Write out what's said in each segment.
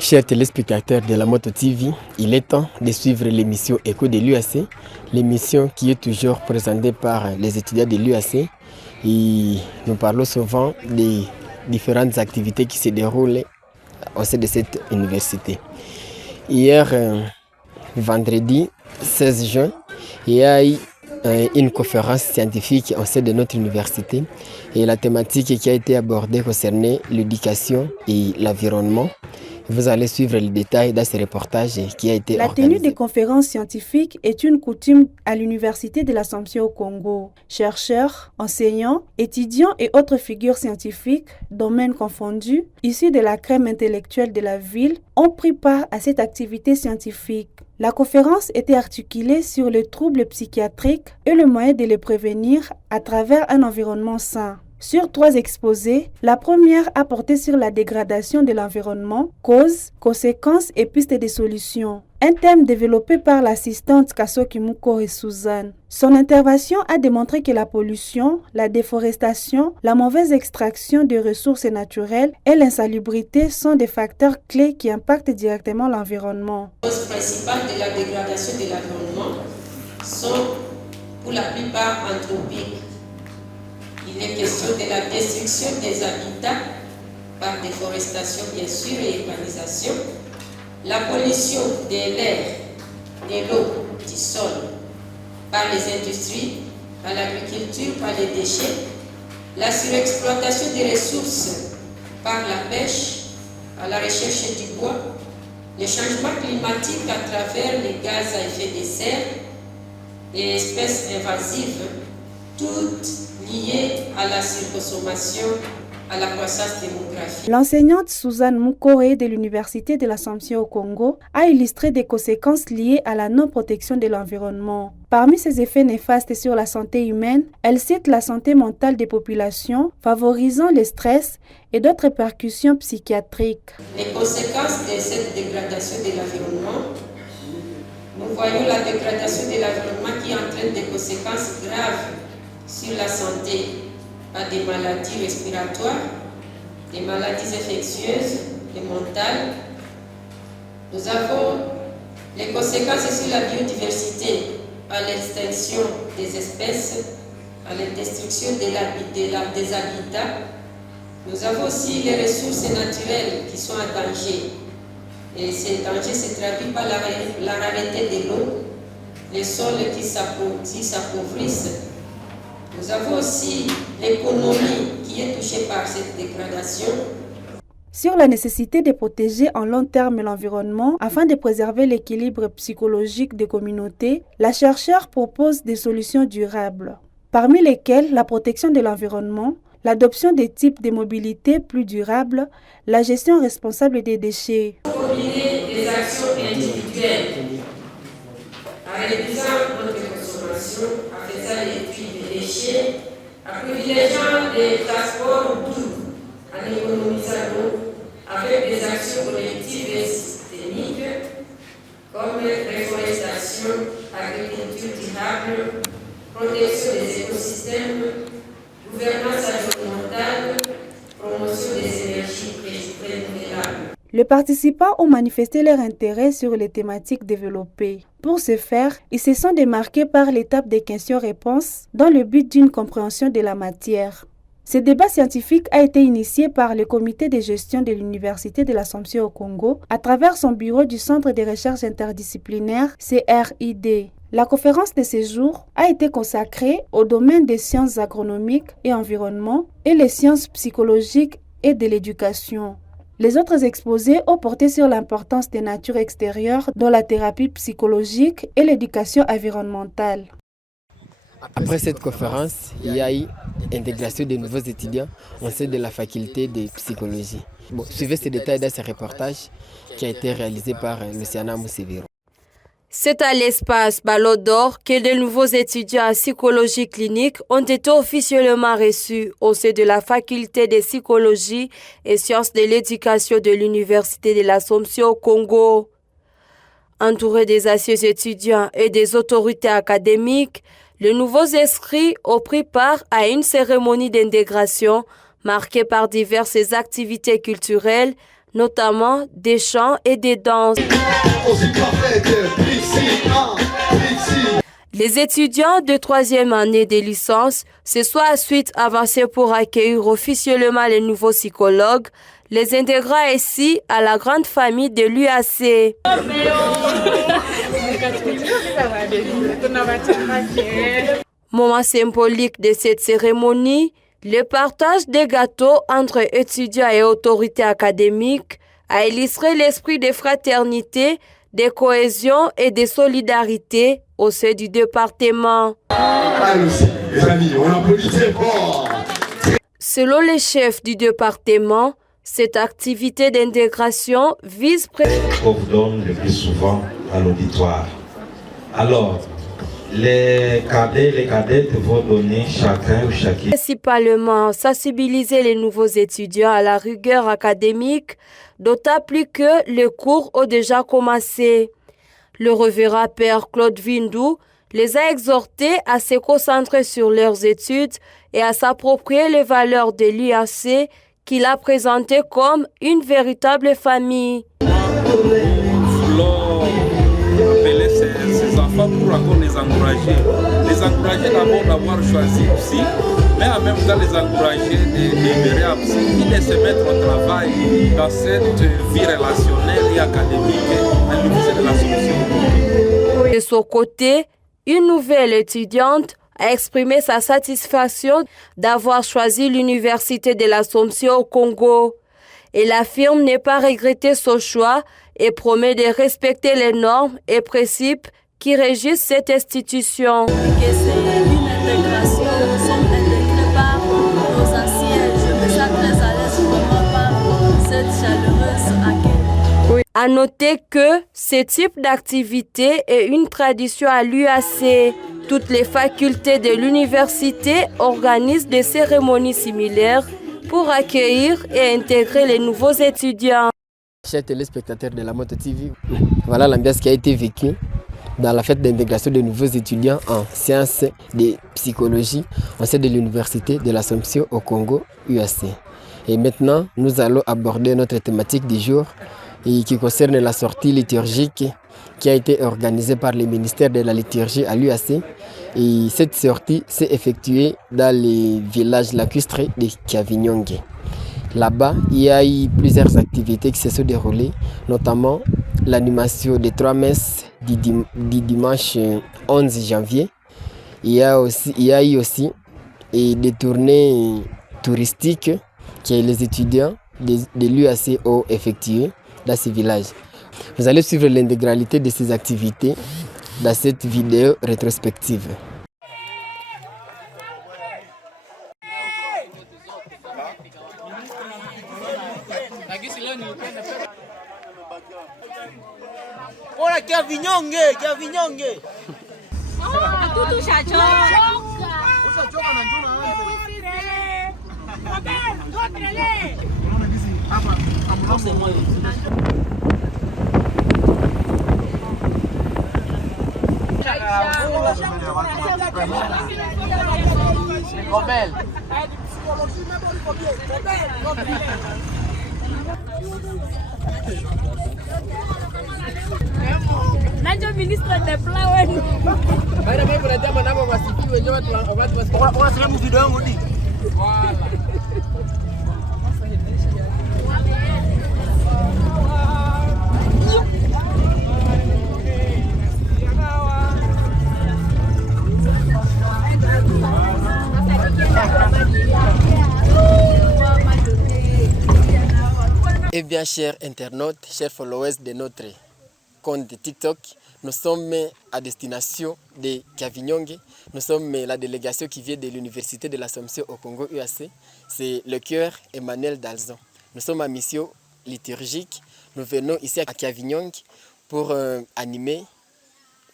Chers téléspectateurs de la Moto TV, il est temps de suivre l'émission Écho de l'UAC, l'émission qui est toujours présentée par les étudiants de l'UAC. Et nous parlons souvent des différentes activités qui se déroulent au sein de cette université. Hier, vendredi 16 juin, il y a eu une conférence scientifique au sein de notre université et la thématique qui a été abordée concernait l'éducation et l'environnement. Vous allez suivre les détails dans ce reportage qui a été organisé. La tenue des conférences scientifiques est une coutume à l'Université de l'Assomption au Congo. Chercheurs, enseignants, étudiants et autres figures scientifiques, domaines confondus, issus de la crème intellectuelle de la ville, ont pris part à cette activité scientifique. La conférence était articulée sur les troubles psychiatriques et le moyen de les prévenir à travers un environnement sain. Sur 3 exposés, la première a porté sur la dégradation de l'environnement, causes, conséquences et pistes de solutions. Un thème développé par l'assistante Kasoki Mukore Suzanne. Son intervention a démontré que la pollution, la déforestation, la mauvaise extraction de ressources naturelles et l'insalubrité sont des facteurs clés qui impactent directement l'environnement. Les causes principales de la dégradation de l'environnement sont pour la plupart anthropiques. Il est question de la destruction des habitats par déforestation bien sûr et urbanisation, la pollution de l'air, de l'eau, du sol, par les industries, par l'agriculture, par les déchets, la surexploitation des ressources par la pêche, par la recherche du bois, le changement climatique à travers les gaz à effet de serre, les espèces invasives, toutes liées à la surconsommation, à la croissance démographique. L'enseignante Suzanne Mukore de l'Université de l'Assomption au Congo a illustré des conséquences liées à la non-protection de l'environnement. Parmi ces effets néfastes sur la santé humaine, elle cite la santé mentale des populations, favorisant le stress et d'autres répercussions psychiatriques. Les conséquences de cette dégradation de l'environnement, nous voyons la dégradation de l'environnement qui entraîne des conséquences graves sur la santé, par des maladies respiratoires, des maladies infectieuses, des mentales. Nous avons les conséquences sur la biodiversité, par l'extinction des espèces, par la destruction des habitats. Nous avons aussi les ressources naturelles qui sont en danger. Et ces dangers se traduisent par la rareté de l'eau, les sols qui s'appauvrissent. Nous avons aussi l'économie qui est touchée par cette dégradation. Sur la nécessité de protéger en long terme l'environnement afin de préserver l'équilibre psychologique des communautés, la chercheure propose des solutions durables, parmi lesquelles la protection de l'environnement, l'adoption des types de mobilité plus durables, la gestion responsable des déchets. Combiner des actions individuelles en réduisant notre consommation, en faisant les puits des déchets, en privilégiant les transports doux, en économisant l'eau, avec des actions collectives et systémiques comme réforestation, agriculture durable, protection des écosystèmes, gouvernance environnementale, promotion des énergies renouvelables. Les participants ont manifesté leur intérêt sur les thématiques développées. Pour ce faire, ils se sont démarqués par l'étape des questions-réponses dans le but d'une compréhension de la matière. Ce débat scientifique a été initié par le comité de gestion de l'Université de l'Assomption au Congo à travers son bureau du Centre de recherche interdisciplinaire CRID. La conférence de ce jour a été consacrée au domaine des sciences agronomiques et environnement et les sciences psychologiques et de l'éducation. Les autres exposés ont porté sur l'importance des natures extérieures dans la thérapie psychologique et l'éducation environnementale. Après cette conférence, il y a eu l'intégration de nouveaux étudiants au sein de la faculté de psychologie. Suivez ces détails dans ce reportage qui a été réalisé par Luciana Mousseviro. C'est à l'espace Ballon d'Or que de nouveaux étudiants en psychologie clinique ont été officiellement reçus au sein de la faculté de psychologie et sciences de l'éducation de l'Université de l'Assomption au Congo. Entourés des anciens étudiants et des autorités académiques, les nouveaux inscrits ont pris part à une cérémonie d'intégration marquée par diverses activités culturelles, notamment des chants et des danses. Les étudiants de 3e année des licences se sont ensuite avancés pour accueillir officiellement les nouveaux psychologues, les intégrant ainsi à la grande famille de l'UAC. Moment symbolique de cette cérémonie, le partage des gâteaux entre étudiants et autorités académiques a illustré l'esprit de fraternité, de cohésion et de solidarité au sein du département. Les amis, on applaudit très fort. Selon les chefs du département, cette activité d'intégration vise qu'on vous donne le plus souvent à l'auditoire. Alors, les cadets, les cadettes vont donner chacun ou chacune. Principalement sensibiliser les nouveaux étudiants à la rigueur académique, d'autant plus que les cours ont déjà commencé. Le révérend père Claude Vindou les a exhortés à se concentrer sur leurs études et à s'approprier les valeurs de l'UAC qu'il a présentées comme une véritable famille. Appeler ces enfants pour encore les encourager d'abord d'avoir choisi aussi, mais en même temps les encourager de aussi et de se mettre au travail dans cette vie relationnelle et académique à l'Université de l'Assomption. De son côté, une nouvelle étudiante a exprimé sa satisfaction d'avoir choisi l'Université de l'Assomption au Congo. Elle affirme ne pas regretter son choix et promet de respecter les normes et principes qui régissent cette institution. C'est une intégration, nous sommes intégrés par nos anciens. Je me sens très à l'aise vraiment par cette chaleureuse accueil. À noter que ce type d'activité est une tradition à l'UAC. Toutes les facultés de l'université organisent des cérémonies similaires pour accueillir et intégrer les nouveaux étudiants. Chers téléspectateurs de la Moto TV, voilà l'ambiance qui a été vécue dans la fête d'intégration de nouveaux étudiants en sciences de psychologie au sein de l'Université de l'Assomption au Congo, UAC. Et maintenant, nous allons aborder notre thématique du jour qui concerne la sortie liturgique qui a été organisée par le ministère de la liturgie à l'UAC. Et cette sortie s'est effectuée dans le village lacustre de Kiavinyonge. Là-bas, il y a eu plusieurs activités qui se sont déroulées, notamment l'animation des 3 messes du dimanche 11 janvier. Il y a eu aussi des tournées touristiques que les étudiants de l'UAC ont effectuées dans ces villages. Vous allez suivre l'intégralité de ces activités dans cette vidéo rétrospective. Ora Kiavinyonge, Kiavinyonge. Tutu shacho. Ushachoka na njuna wewe. Robert, ngotrele. Hapa, amnose moyo. Robert. Nacho ministre de plan wenu. Baada ya hivyo najamba nabo wasifiwe ndio watu wasikie. Unasema video yangu ni. Eh bien, chers internautes, chers followers de notre compte de TikTok, nous sommes à destination de Kiavinyonge. Nous sommes la délégation qui vient de l'Université de l'Assomption au Congo UAC. C'est le cœur Emmanuel Dalzon. Nous sommes en mission liturgique. Nous venons ici à Kiavinyonge pour animer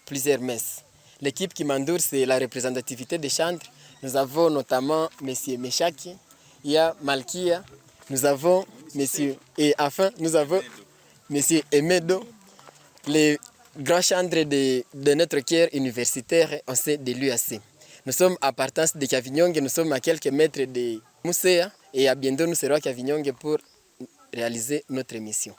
plusieurs messes. L'équipe qui m'entoure, c'est la représentativité des chantres. Nous avons notamment M. Meshaki, il y a Malkia, nous avons et enfin nous avons M. Emedo, les grands chantres de notre cœur universitaire au sein de l'UAC. Nous sommes à partance de Kiavinyonge, nous sommes à quelques mètres de Moussea et à bientôt nous serons à Kiavinyonge pour réaliser notre mission.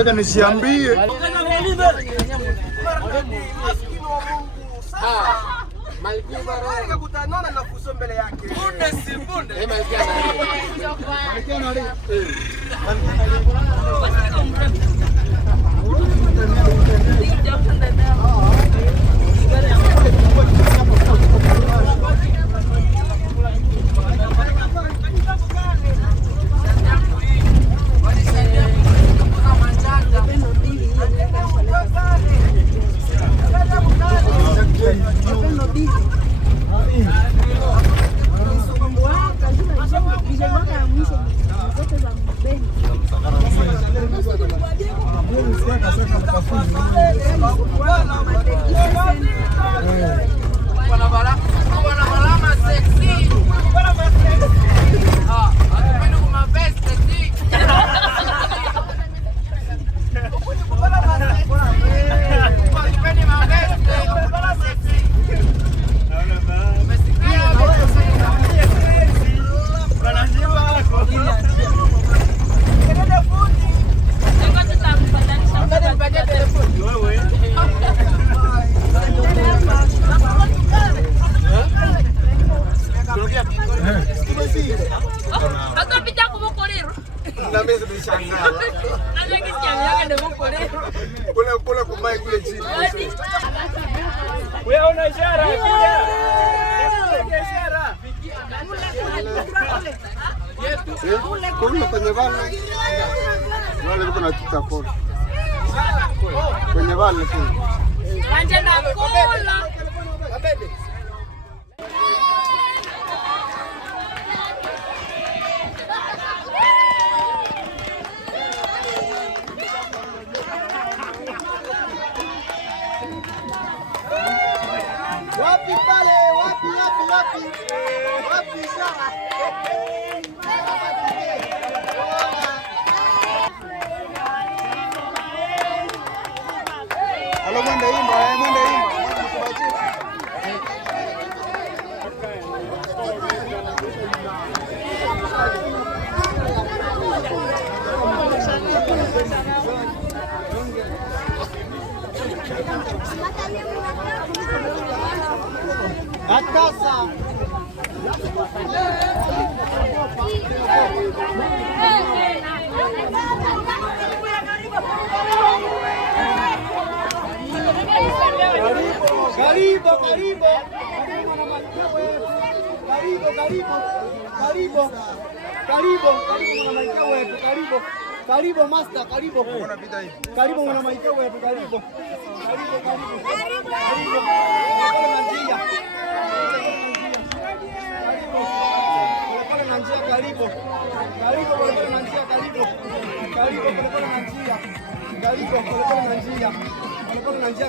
Peka nisiambie. Kutanana na kuso mbele yake. Bunde si bunde. Pole kumai kule chini. Wewe una ishara kuja. Ishara. Kule kwenye vale. Wale wako na tutapole. Kwenye vale kule. Anje na kula. Abebe. Wapi pale? Wapi sana? Halo, mwende imba, Atasa. Karibu master, karibu. Karibu mwana maikio wetu, karibu.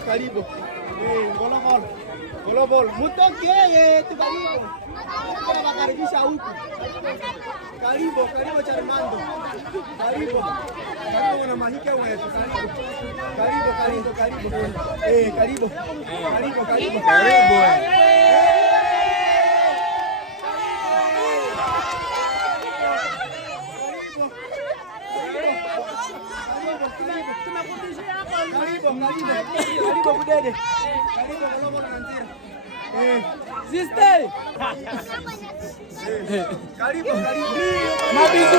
Karibu. Golobol. Mutoki yeye tukaribu. Tunakaribisha huku. Karibu Charmando. Karibu na mahika wetu. Karibu. Karibu. Karibu kudede. Karibu Golobol nanzia. Sister. Karibu. Mabizu.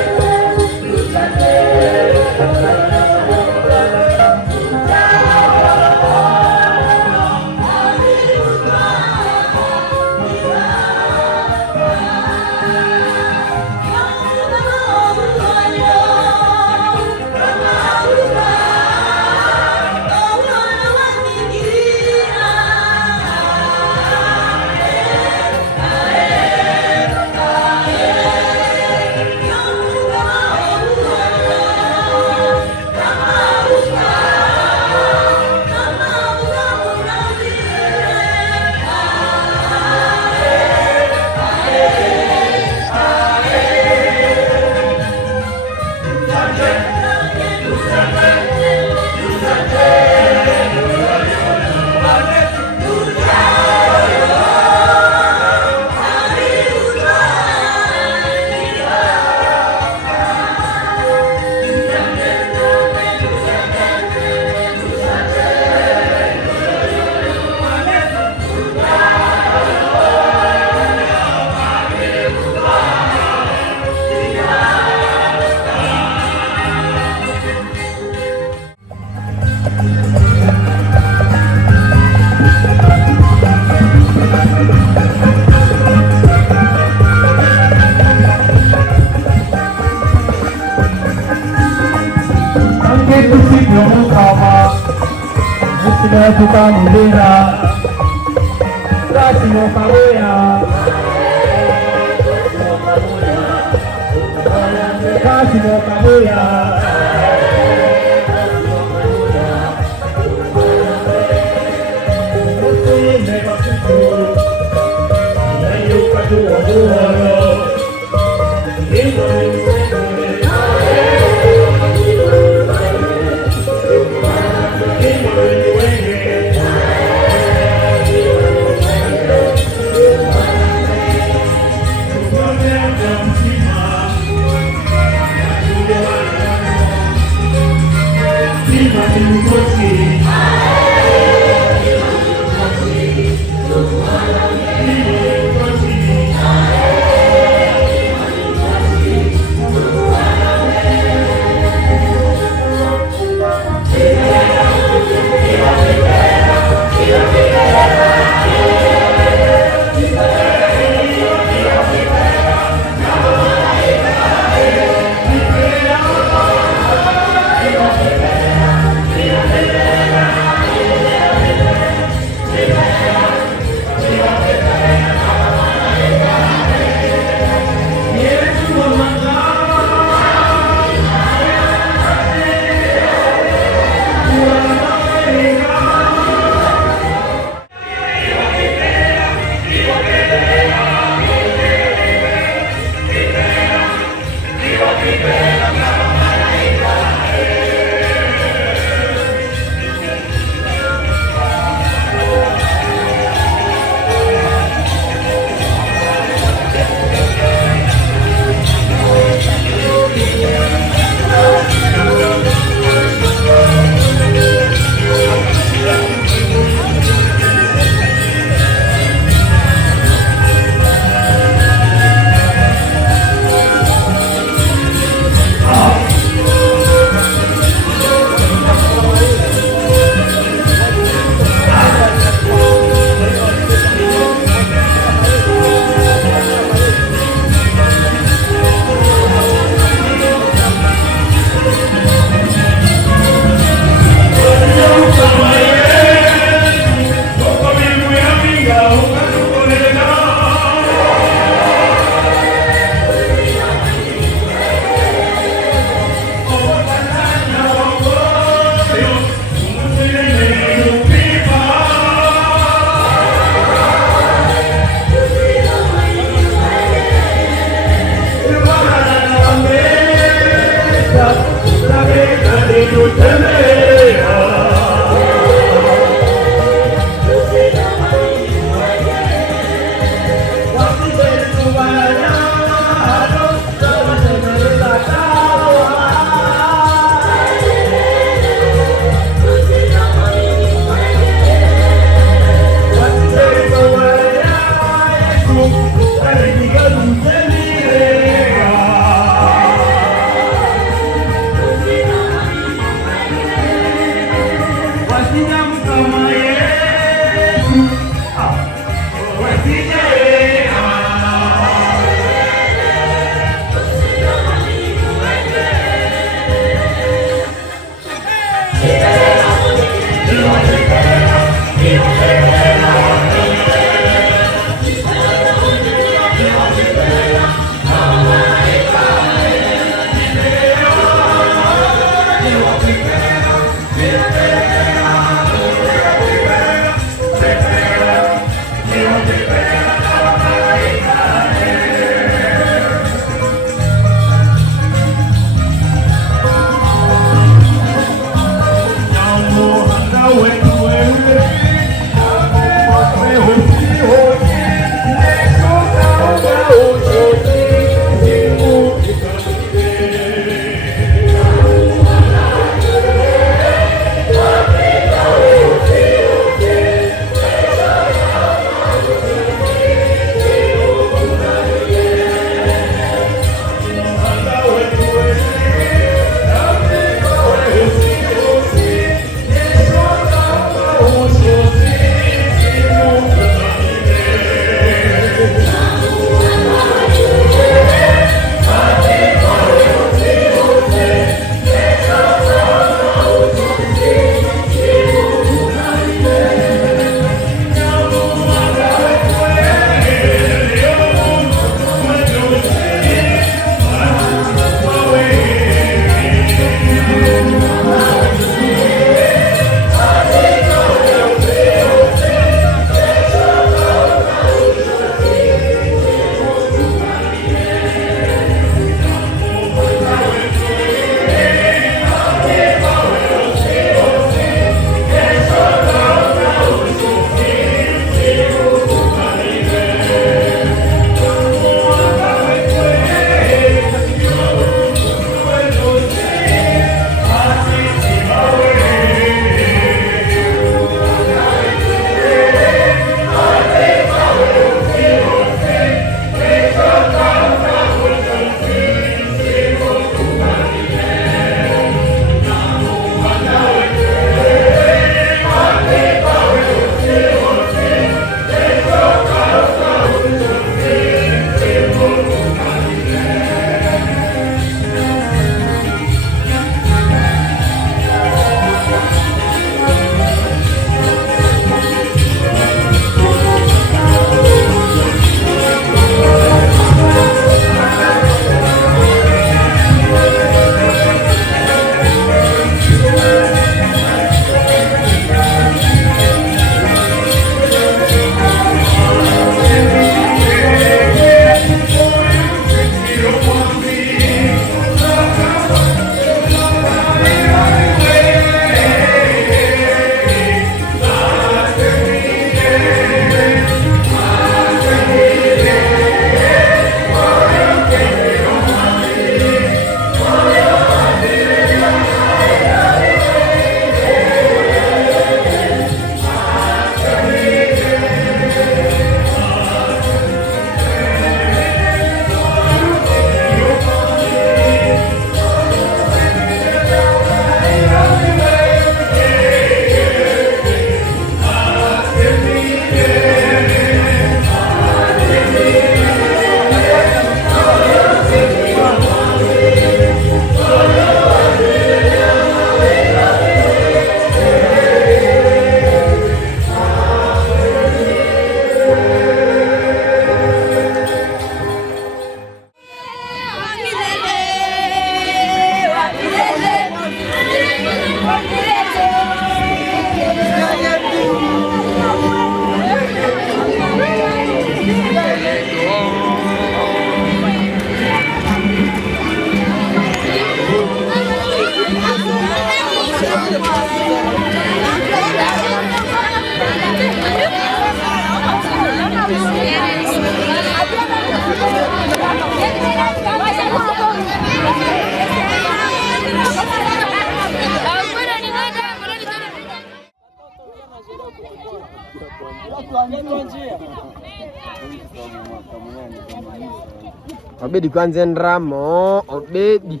Obedi kwanza ndramo, obedi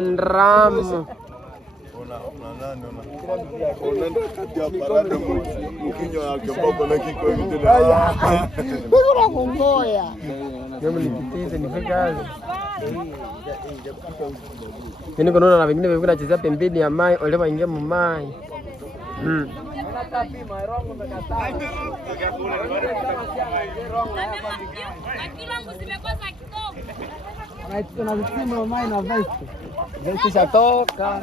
ndramo. Niko naona na wengine wengine wanacheza pembeni ya mai, wale waingia mu mai. Kisha toka.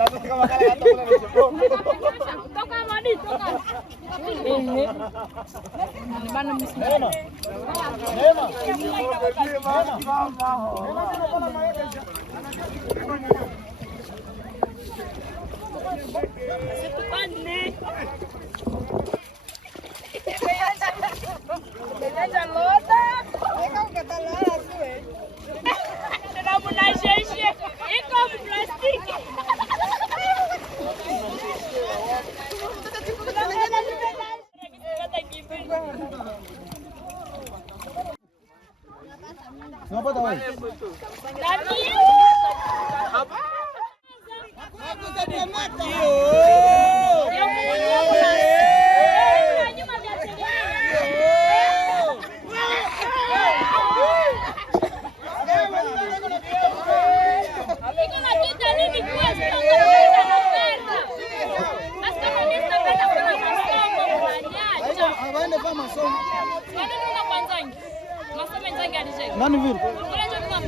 Nani vile?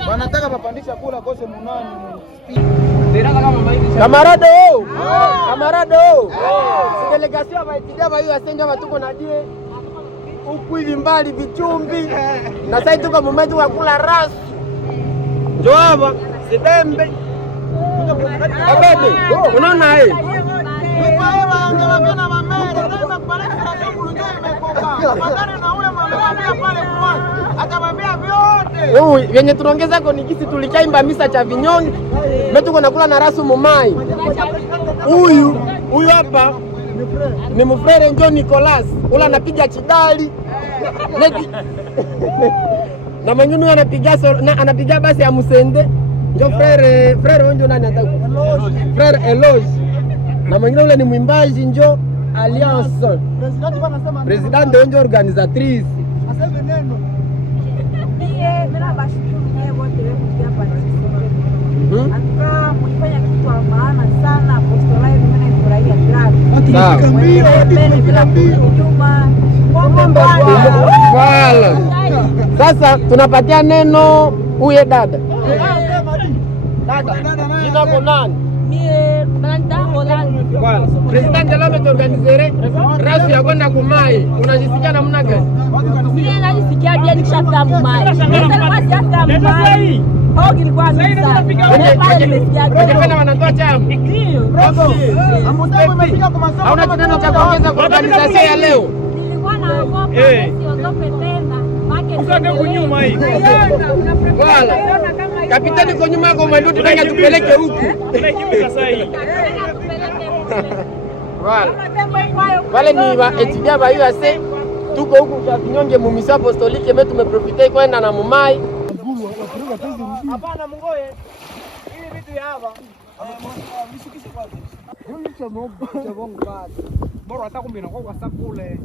Wanataka papandisha kula kose munani. Camarado! Camarado! Delegation va itidia va UAC watuko na die huku hivi mbali vichumbi. Na sasa tuko mumeti wa kula rasu. Njoo hapa, Sibembe. Abede, unaona hii? Vyenye tunaongeza kwa nikisi tulichaimba misa cha vinyonge. Tuko nakula na rasu mumai. Huyu hapa ni mfrere njo Nicolas. Ula anapiga chidali. Na mwingine anapiga basi ya Musende. Njo frere njo nani ataku? Frere Eloge. Na mwingine ule ni mwimbaji njo Alliance. President njo organisatrice. Aseme neno. Mira bashukuru wote hapa mlifanya kitu kwa maana sana. Apostolai mnafurahia Voilà. Sasa tunapatia neno huye dada. Jina lako nani? President de l'homme t'organiserait rasu ya kwenda kumai. Unajisikia namna gani? Mimi najisikia bien nikishafika kumai. Wanatoa chama. Hauna neno cha kuongeza kwa organization ya leo? Nilikuwa naogopa siogope tena. Usage kunyuma hii. Wala. Kapitani kwa nyuma yako mwandu tunataka tupeleke huku. Tunakimbia sasa hii. Wala. Wale ni wa etudia ba UAC. Tuko huku kwa vinyonge mu mission apostolique mais tumeprofiter kwenda na mumai. Hapana mngoe. Ili vitu ya hapa. Mshikishe kwanza. Huyu cha bongo bado. Bora atakumbina kwa WhatsApp kule.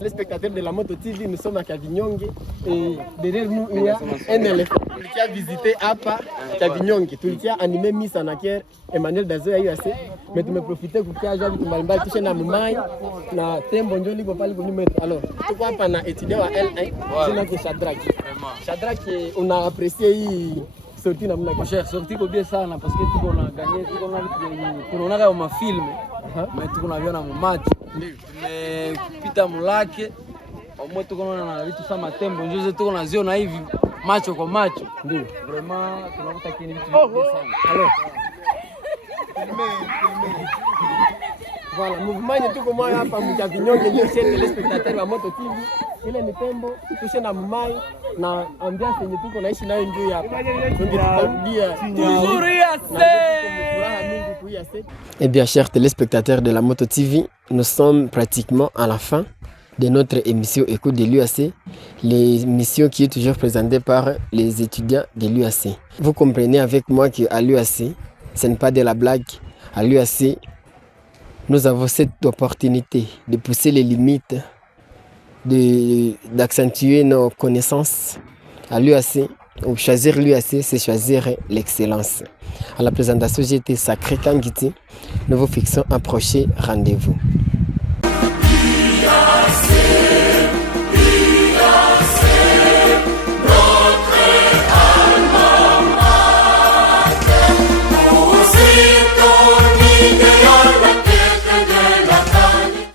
Les spectateurs de la Moto TV, nous sommes à Kavinyonge et derrière nous il y a un éléphant qui a visité hapa Kavinyonge. Tulikia animé Miss Anaker Emmanuel Dazo ya UAC, mais tu me profiter kukia javi tumbalimbali tushe na mumai na tembo ndio liko pale kwenye meto. Alors, tuko hapa na étudiant wa L1 jina kwa Shadrack. Shadrack, una apprécié hii sortie namna gani? Cher sortie ko bien sana parce que tuko na gagner, tuko na vitu vyenye tunaona kama film, mais tuko na viona mu match. Tumepita mulake omwe tuko na vitu kama tembo njoze tuko na ziona hivi macho kwa macho. Ndio vraiment tunakuta kile vitu vingi sana. Alors voilà, mouvement tuko moyo hapa mkavinyonge ndio chez téléspectateurs wa Moto TV. Ile ni tembo tushe na mumai na ambiance yenye tuko naishi nayo njoo hapa. Tutarudia Nzuri Eh bien, chers téléspectateurs de la Moto TV, nous sommes pratiquement à la fin de notre émission Écoute de l'UAC, l'émission qui est toujours présentée par les étudiants de l'UAC. Vous comprenez avec moi qu'à l'UAC, ce n'est pas de la blague. À l'UAC, nous avons cette opportunité de pousser les limites, d'accentuer nos connaissances. À l'UAC, choisir l'UAC, c'est choisir l'excellence. À la présentation, j'ai été Sacré Kangiti. Nous vous fixons un prochain rendez-vous.